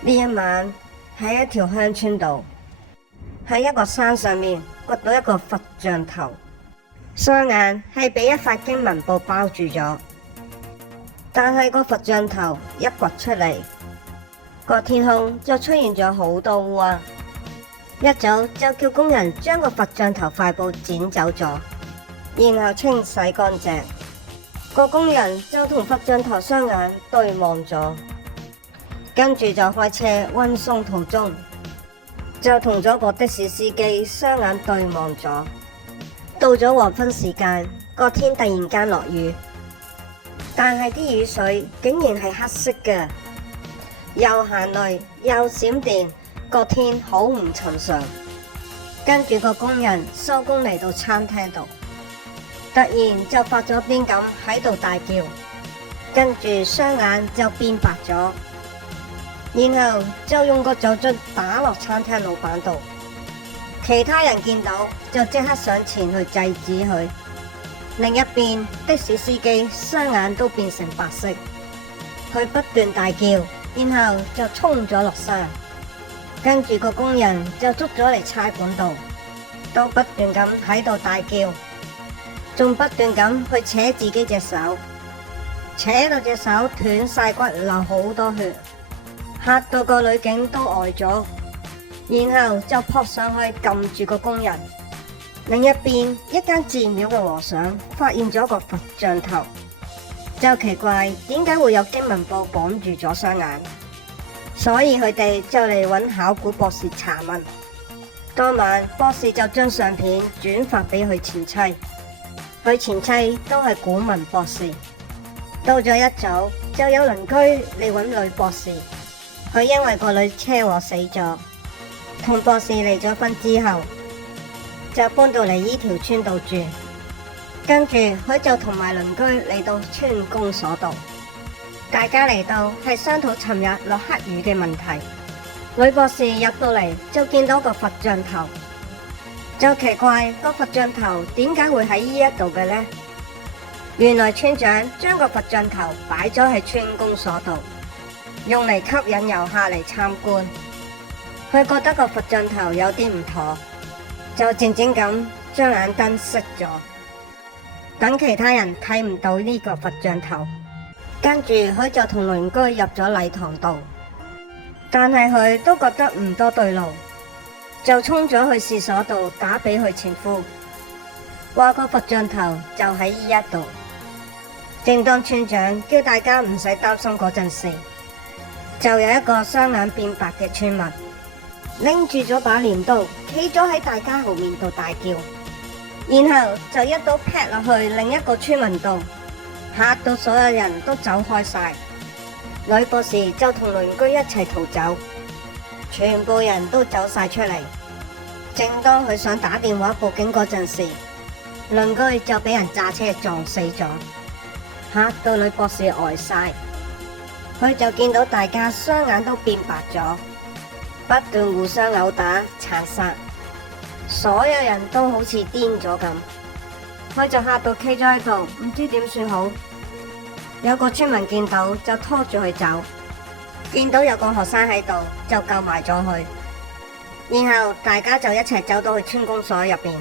呢一晚喺一條鄉村度，喺一個山上面掘到一個佛像頭，雙眼係俾一塊經文布包住咗。但係個佛像頭一掘出嚟，個天空就出現咗好多烏鴉。一早就叫工人將個佛像頭塊布剪走咗，然後清洗乾淨。個工人就同佛像頭雙眼對望咗，跟住就開車運送途中，就同咗個的士司機雙眼對望咗。到咗黃昏時間，個天突然間落雨，但係啲雨水竟然係黑色嘅，又行雷又閃電，個天好唔尋常。跟住個工人收工嚟到餐廳度，突然就發咗癲咁喺度大叫，跟住雙眼就變白咗，然後就用個酒樽打落餐廳老闆度。其他人見到就即刻上前去制止佢。另一邊的士司機雙眼都變成白色，佢不斷大叫，然後就衝咗落山。跟住個工人就捉咗嚟差館度，都不斷咁喺度大叫，仲不斷咁去扯自己隻手，扯到隻手斷晒骨，流好多血，嚇到個女警都呆咗，然後就撲上去撳住個工人。另一邊一間寺廟嘅和尚發現咗個佛像頭，就奇怪點解會有經文布綁住咗雙眼，所以佢哋就嚟揾考古博士查問。當晚博士就將相片轉發俾佢前妻，佢前妻都係古文博士。到咗一早就有鄰居嚟揾女博士，佢因為個女車禍死咗，同博士離咗婚之後就搬到嚟呢條村度住。跟住佢就同埋鄰居嚟到村公所度，大家嚟到係商討尋日落黑雨嘅問題。女博士入到嚟就見到個佛像頭，就奇怪個佛像頭點解會喺呢一度嘅呢？原來村長將個佛像頭擺咗喺村公所度，用嚟吸引遊客嚟參觀。佢覺得個佛像頭有啲唔妥，就靜靜咁將眼燈熄咗，等其他人睇唔到呢個佛像頭。跟住佢就同鄰居入咗禮堂度，但係佢都覺得唔多對路，就衝咗去廁所度打俾佢前夫，話個佛像頭就喺呢一度。正當村長叫大家唔使擔心嗰陣時，就有一個雙眼變白嘅村民拎住咗把鐮刀，企咗喺大家後面度大叫，然後就一刀劈落去另一個村民度，嚇到所有人都走開晒。女博士就同鄰居一齊逃走，全部人都走晒出嚟。正當佢想打電話報警嗰陣時，鄰居就俾人揸車撞死咗，嚇到女博士呆晒。佢就見到大家雙眼都變白咗，不斷互相毆打殘殺，所有人都好似癲咗咁。佢就嚇到企咗喺度，唔知點算好。有個村民見到就拖住佢走，見到有個學生喺度就救埋咗佢，然後大家就一齊走到去村公所入邊。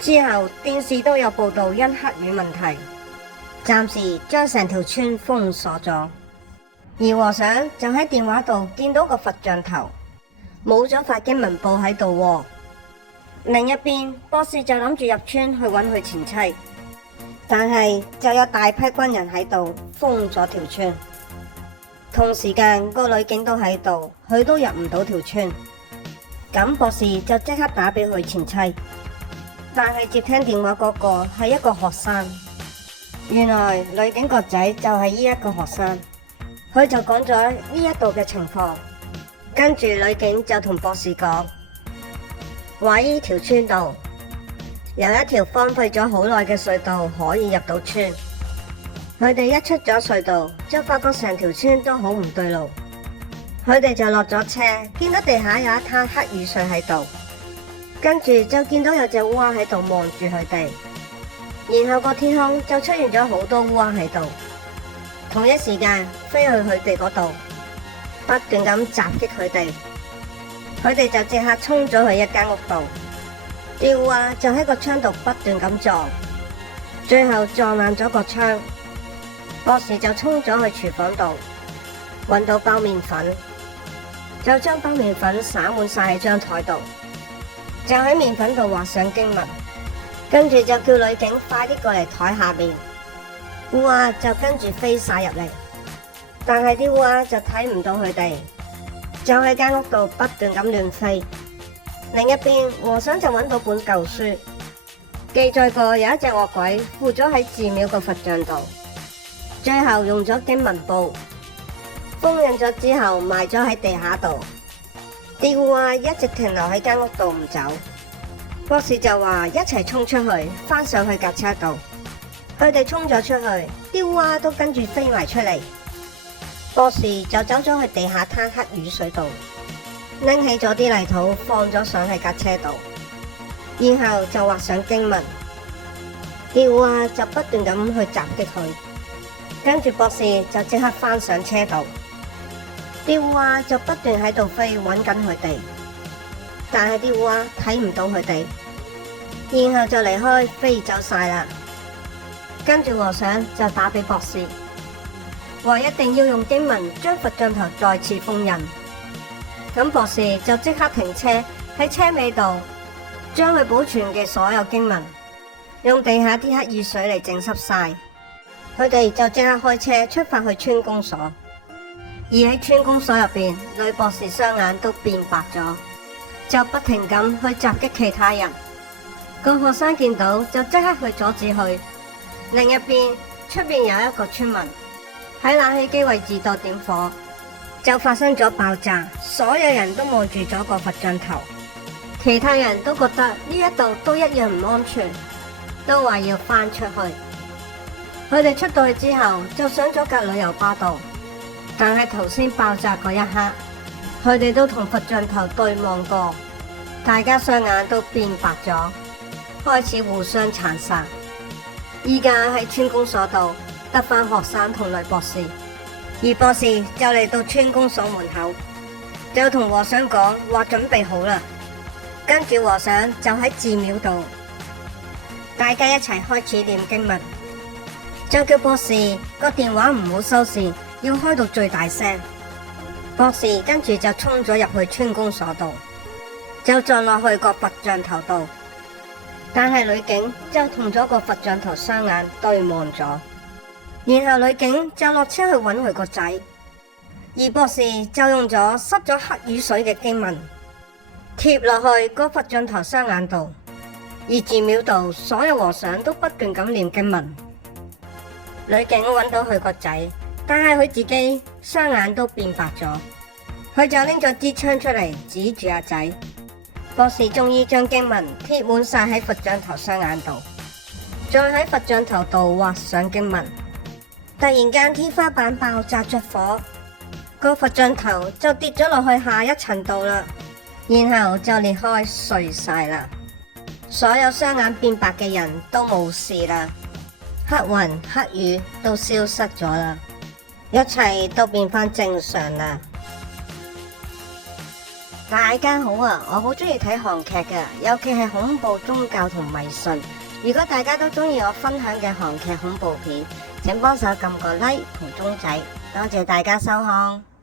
之後電視都有報道因黑雨問題，暫時將成條村封鎖咗。而和尚就喺電話度見到個佛像頭，冇咗塊經文布喺度喎。另一邊博士就諗住入村去揾佢前妻，但係就有大批軍人喺度封咗條村。同時間個女警都喺度，佢都入唔到條村。咁博士就即刻打俾佢前妻，但係接聽電話嗰個係一個學生。原來女警個仔就係呢一個學生，佢就講咗呢一度嘅情況。跟住女警就同博士講，話呢條村度有一條荒廢咗好耐嘅隧道可以入到村。佢哋一出咗隧道就發覺成條村都好唔對路。佢哋就落咗車，見到地下有一灘黑雨水喺度，跟住就見到有隻烏鴉喺度望住佢哋，然後個天空就出現咗好多烏鴉喺度，同一時間飛去佢哋嗰度。不斷咁襲擊佢哋。佢哋就即刻衝咗去一間屋度，啲烏鴉就喺個窗度不斷咁撞，最後撞爛咗個窗。博士就衝咗去廚房度，搵到包麵粉，就將包麵粉灑滿晒喺張台度，就喺麵粉度畫上經文，跟住就叫女警快啲過嚟台下邊。烏鴉就跟住飛晒入嚟，但係啲烏鴉就睇唔到佢哋，就喺間屋度不斷咁亂飛。另一邊，和尚就搵到本舊書，記載過有一隻惡鬼附咗喺寺廟個佛像度，最後用咗經文簿封印咗之後埋咗喺地下度。啲烏鴉一直停留喺間屋度唔走，博士就話一齊衝出去，翻上去架車度。佢哋衝咗出去，啲烏鴉都跟住飛埋出嚟。博士就走咗去地下灘黑雨水度，拎起咗啲泥土放咗上去架車度，然後就畫上經文。啲烏鴉就不斷咁去襲擊佢，跟住博士就即刻翻上車度。啲烏鴉就不斷喺度飛，揾緊佢哋，但係啲烏鴉睇唔到佢哋，然後就離開飛走晒啦。跟住和尚就打俾博士，話一定要用經文將佛像頭再次封印。咁博士就即刻停車，喺車尾度將佢保存嘅所有經文用地下啲黑雨水嚟淨濕晒。佢哋就即刻開車出發去村公所。而喺村公所入邊，女博士雙眼都變白咗，就不停咁去襲擊其他人。個學生見到就即刻去阻止佢。另一邊，出邊有一個村民喺冷氣機位置度點火，就發生咗爆炸。所有人都望住咗個佛像頭，其他人都覺得呢一度都一樣唔安全，都話要翻出去。佢哋出到去之後就上咗架旅遊巴度，但係頭先爆炸嗰一刻，佢哋都同佛像頭對望過，大家雙眼都變白咗，開始互相殘殺。依家喺村公所度得返學生同女博士，而博士就嚟到村公所門口，就同和尚講話準備好啦。跟住和尚就喺寺廟度，大家一齊開始念經文，就叫博士個電話唔好收線，要開到最大聲。博士跟住就衝咗入去村公所度，就撞落去個佛像頭度。但係女警就同咗個佛像頭雙眼對望咗，然後女警就落車去揾佢個仔，而博士就用咗濕咗黑雨水嘅經文貼落去個佛像頭雙眼度，而寺廟度所有和尚都不斷咁念經文。女警揾到佢個仔，但係佢自己雙眼都變白咗，佢就拎咗支槍出嚟指住阿仔。博士終於將經文貼滿晒喺佛像頭雙眼度，再喺佛像頭度畫上經文。突然間天花板爆炸着火，個佛像頭就跌咗落去下一層度啦，然後就裂開碎晒啦。所有雙眼變白嘅人都冇事啦，黑雲黑雨都消失咗啦，一切都變返正常啦。大家好啊！我好中意睇韓劇㗎，尤其係恐怖、宗教同迷信。如果大家都中意我分享嘅韓劇恐怖片，請幫手撳個 like 同鐘仔，多謝大家收看。